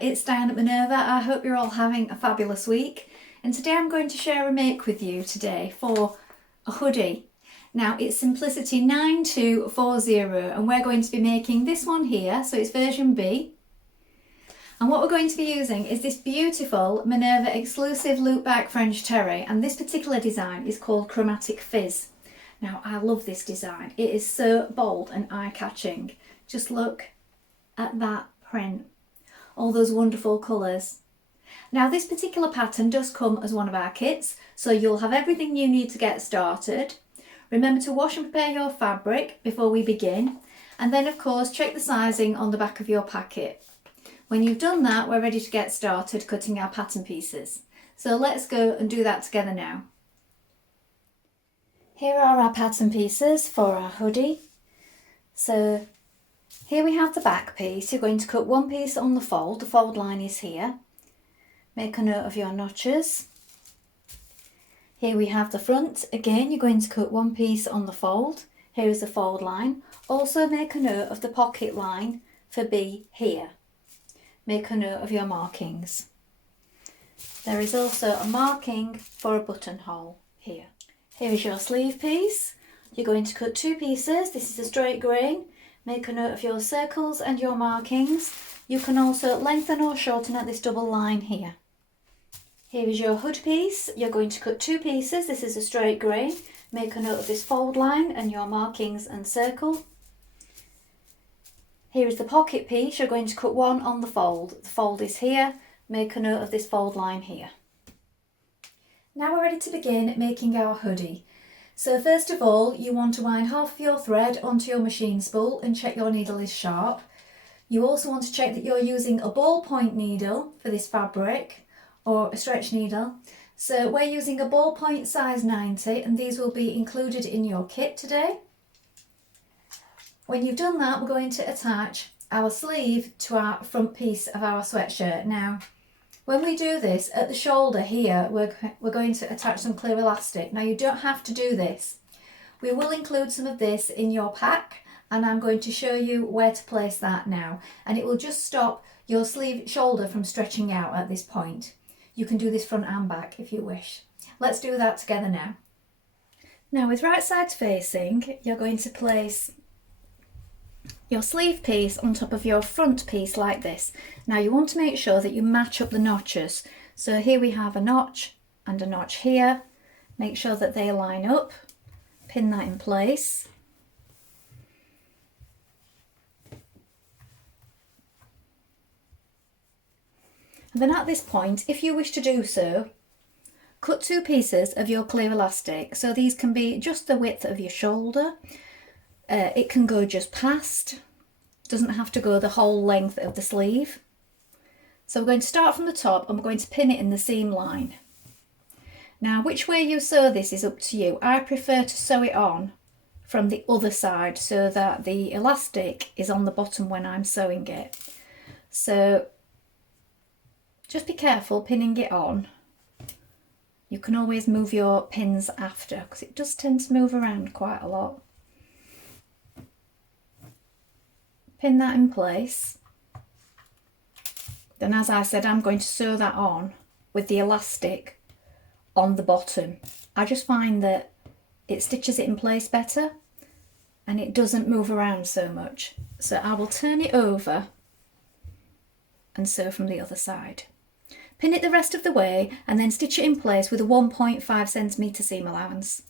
it's Dianne at Minerva. I hope you're all having a fabulous week. And today I'm going to share a make with you today for a hoodie. Now it's Simplicity 9240 and we're going to be making this one here, so it's version B. And what we're going to be using is this beautiful Minerva exclusive loopback French terry, and this particular design is called Chromatic Fizz. Now I love this design, it is so bold and eye-catching. Just look at that print, all those wonderful colours. Now this particular pattern does come as one of our kits, so you'll have everything you need to get started. Remember to wash and prepare your fabric before we begin, and then of course check the sizing on the back of your packet. When you've done that, we're ready to get started cutting our pattern pieces. So let's go and do that together now. Here are our pattern pieces for our hoodie. So here we have the back piece. You're going to cut one piece on the fold line is here. Make a note of your notches. Here we have the front. Again, you're going to cut one piece on the fold. Here is the fold line. Also make a note of the pocket line for B here. Make a note of your markings. There is also a marking for a buttonhole here. Here is your sleeve piece. You're going to cut two pieces. This is a straight grain. Make a note of your circles and your markings. You can also lengthen or shorten at this double line here. Here is your hood piece. You're going to cut two pieces. This is a straight grain. Make a note of this fold line and your markings and circle. Here is the pocket piece. You're going to cut one on the fold. The fold is here. Make a note of this fold line here. Now we're ready to begin making our hoodie. So first of all, you want to wind half of your thread onto your machine spool and check your needle is sharp. You also want to check that you're using a ballpoint needle for this fabric, or a stretch needle. So we're using a ballpoint size 90 and these will be included in your kit today. When you've done that, we're going to attach our sleeve to our front piece of our sweatshirt. Now when we do this, at the shoulder here, we're going to attach some clear elastic. Now you don't have to do this. We will include some of this in your pack and I'm going to show you where to place that now. And it will just stop your sleeve shoulder from stretching out at this point. You can do this front and back if you wish. Let's do that together now. Now with right sides facing, you're going to place your sleeve piece on top of your front piece like this. Now you want to make sure that you match up the notches. So here we have a notch and a notch here. Make sure that they line up. Pin that in place. And then at this point, if you wish to do so, cut two pieces of your clear elastic. So these can be just the width of your shoulder. It can go just past, doesn't have to go the whole length of the sleeve. So we're going to start from the top and we're going to pin it in the seam line. Now which way you sew this is up to you. I prefer to sew it on from the other side so that the elastic is on the bottom when I'm sewing it. So just be careful pinning it on. You can always move your pins after because it does tend to move around quite a lot. Pin that in place. Then as I said, I'm going to sew that on with the elastic on the bottom. I just find that it stitches it in place better and it doesn't move around so much. So I will turn it over and sew from the other side. Pin it the rest of the way and then stitch it in place with a 1.5 centimetre seam allowance.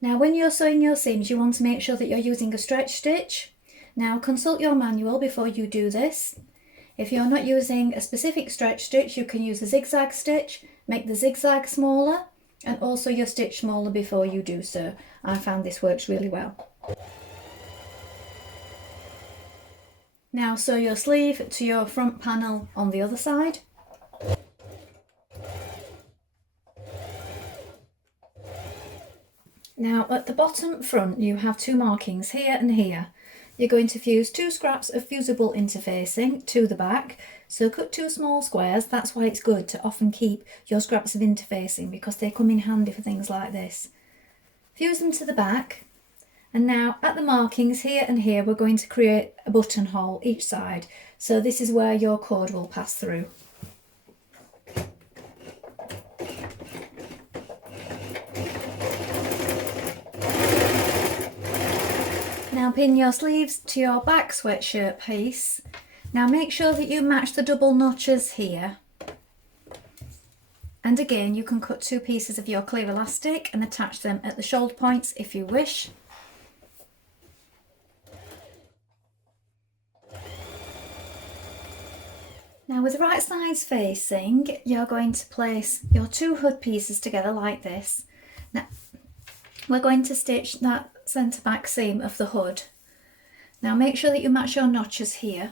Now when you're sewing your seams, you want to make sure that you're using a stretch stitch. Now consult your manual before you do this. If you're not using a specific stretch stitch, you can use a zigzag stitch, make the zigzag smaller and also your stitch smaller before you do so. I found this works really well. Now sew your sleeve to your front panel on the other side. Now at the bottom front you have two markings here and here. You're going to fuse two scraps of fusible interfacing to the back. So cut two small squares. That's why it's good to often keep your scraps of interfacing because they come in handy for things like this. Fuse them to the back And now at the markings here and here, we're going to create a buttonhole each side. So this is where your cord will pass through. Now pin your sleeves to your back sweatshirt piece. Now make sure that you match the double notches here. And again, you can cut 2 pieces of your clear elastic and attach them at the shoulder points if you wish. Now with the right sides facing, you're going to place your 2 hood pieces together like this. Now we're going to stitch that centre back seam of the hood. Now make sure that you match your notches here.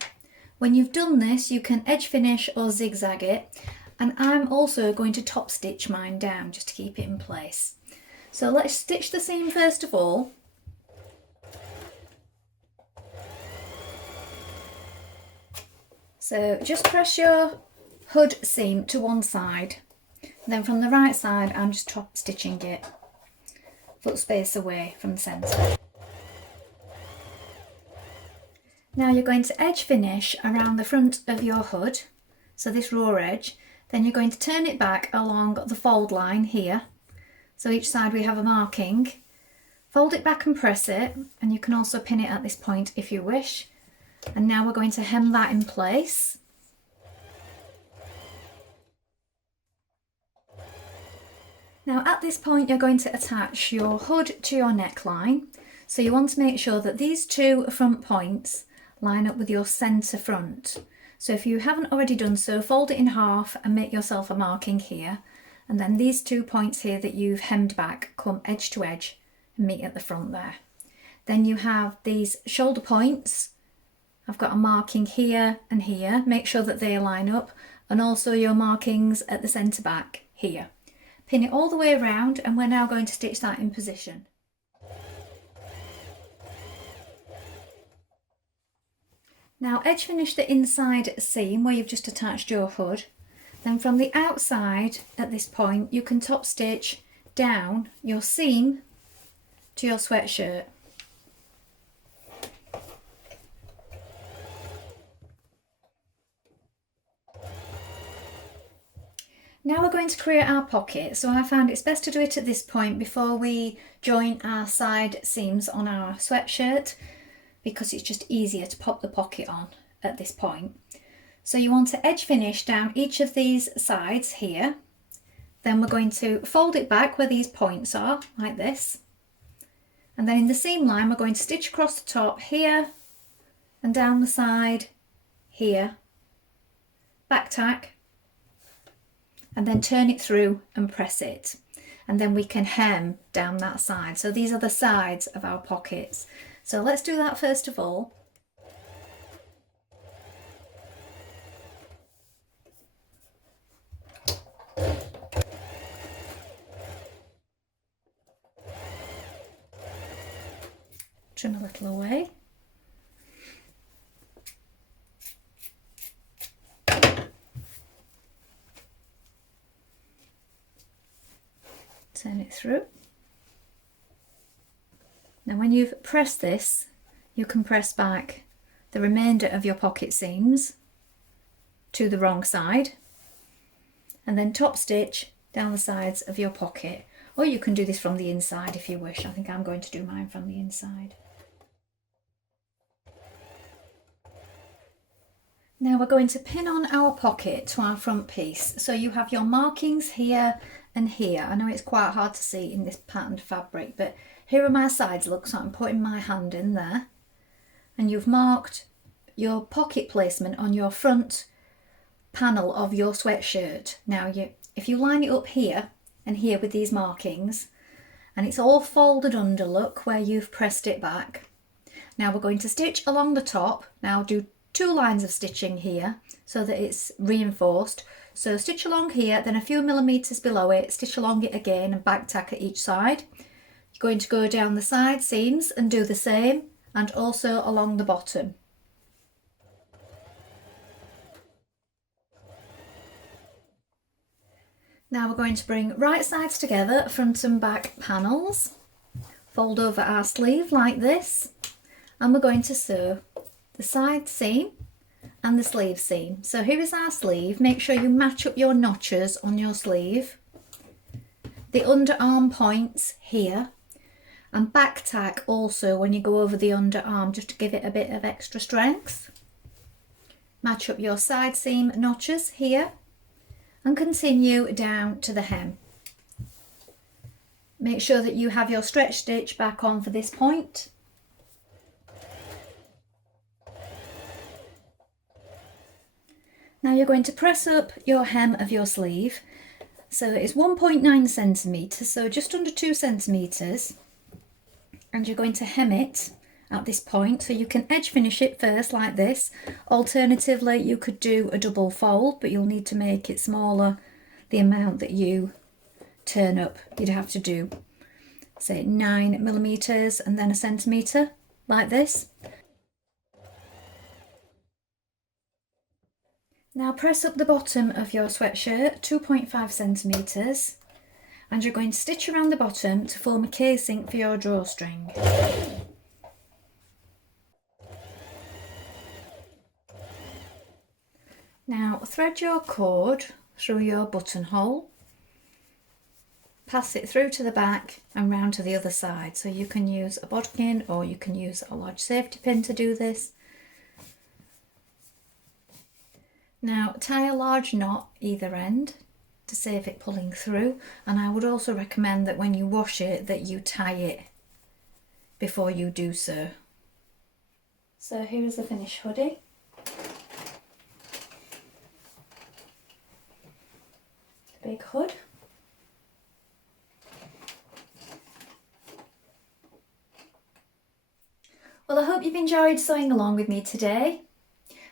When you've done this, you can edge finish or zigzag it, and I'm also going to top stitch mine down just to keep it in place. So let's stitch the seam first of all. So just press your hood seam to one side, then from the right side I'm just top stitching it, foot space away from the centre. Now you're going to edge finish around the front of your hood, so this raw edge, then you're going to turn it back along the fold line here. So each side we have a marking, fold it back and press it, and you can also pin it at this point if you wish. And now we're going to hem that in place. Now at this point you're going to attach your hood to your neckline. So you want to make sure that these 2 front points line up with your centre front. So if you haven't already done so, fold it in half and make yourself a marking here. And then these 2 points here that you've hemmed back come edge to edge and meet at the front there. Then you have these shoulder points. I've got a marking here and here, make sure that they line up, and also your markings at the centre back here. Pin it all the way around, and we're now going to stitch that in position. Now edge finish the inside seam where you've just attached your hood. Then from the outside at this point you can top stitch down your seam to your sweatshirt. Now we're going to create our pocket, so I found it's best to do it at this point before we join our side seams on our sweatshirt, because it's just easier to pop the pocket on at this point. So you want to edge finish down each of these sides here. Then we're going to fold it back where these points are, like this. And then in the seam line we're going to stitch across the top here and down the side here, back tack, and then turn it through and press it. And then we can hem down that side. So these are the sides of our pockets. So let's do that first of all. Trim a little away. Turn it through. Now when you've pressed this, you can press back the remainder of your pocket seams to the wrong side and then top stitch down the sides of your pocket, or you can do this from the inside if you wish. I think I'm going to do mine from the inside. Now we're going to pin on our pocket to our front piece. So you have your markings here and here. I know it's quite hard to see in this patterned fabric, but here are my sides. Look, so I'm putting my hand in there. And you've marked your pocket placement on your front panel of your sweatshirt. Now if you line it up here and here with these markings, and it's all folded under, look where you've pressed it back. Now we're going to stitch along the top. Now do 2 lines of stitching here so that it's reinforced. So stitch along here, then a few millimeters below it, stitch along it again and back tack at each side. You're going to go down the side seams and do the same, and also along the bottom. Now we're going to bring right sides together, front and back panels. fold over our sleeve like this, and we're going to sew the side seam and the sleeve seam. So here is our sleeve. Make sure you match up your notches on your sleeve, the underarm points here, and back tack also when you go over the underarm, just to give it a bit of extra strength. Match up your side seam notches here and continue down to the hem. Make sure that you have your stretch stitch back on for this point. Now you're going to press up your hem of your sleeve. So it's 1.9 centimetres, so just under 2 centimetres. And you're going to hem it at this point, so you can edge finish it first like this. Alternatively, you could do a double fold, but you'll need to make it smaller the amount that you turn up. You'd have to do, say, 9 millimetres and then a centimetre like this. Now press up the bottom of your sweatshirt 2.5 centimetres, and you're going to stitch around the bottom to form a casing for your drawstring. Now thread your cord through your buttonhole, pass it through to the back and round to the other side. So you can use a bodkin or you can use a large safety pin to do this. Now tie a large knot either end to save it pulling through, and I would also recommend that when you wash it that you tie it before you do so. So here is the finished hoodie. Big hood. Well, I hope you've enjoyed sewing along with me today.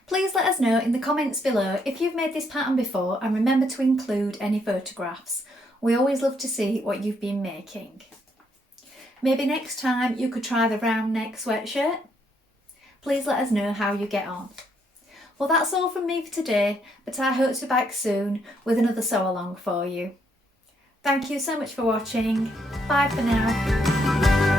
Please let us know in the comments below if you've made this pattern before, and remember to include any photographs. We always love to see what you've been making. Maybe next time you could try the round neck sweatshirt. Please let us know how you get on. Well, that's all from me for today, but I hope to be back soon with another sew along for you. Thank you so much for watching. Bye for now.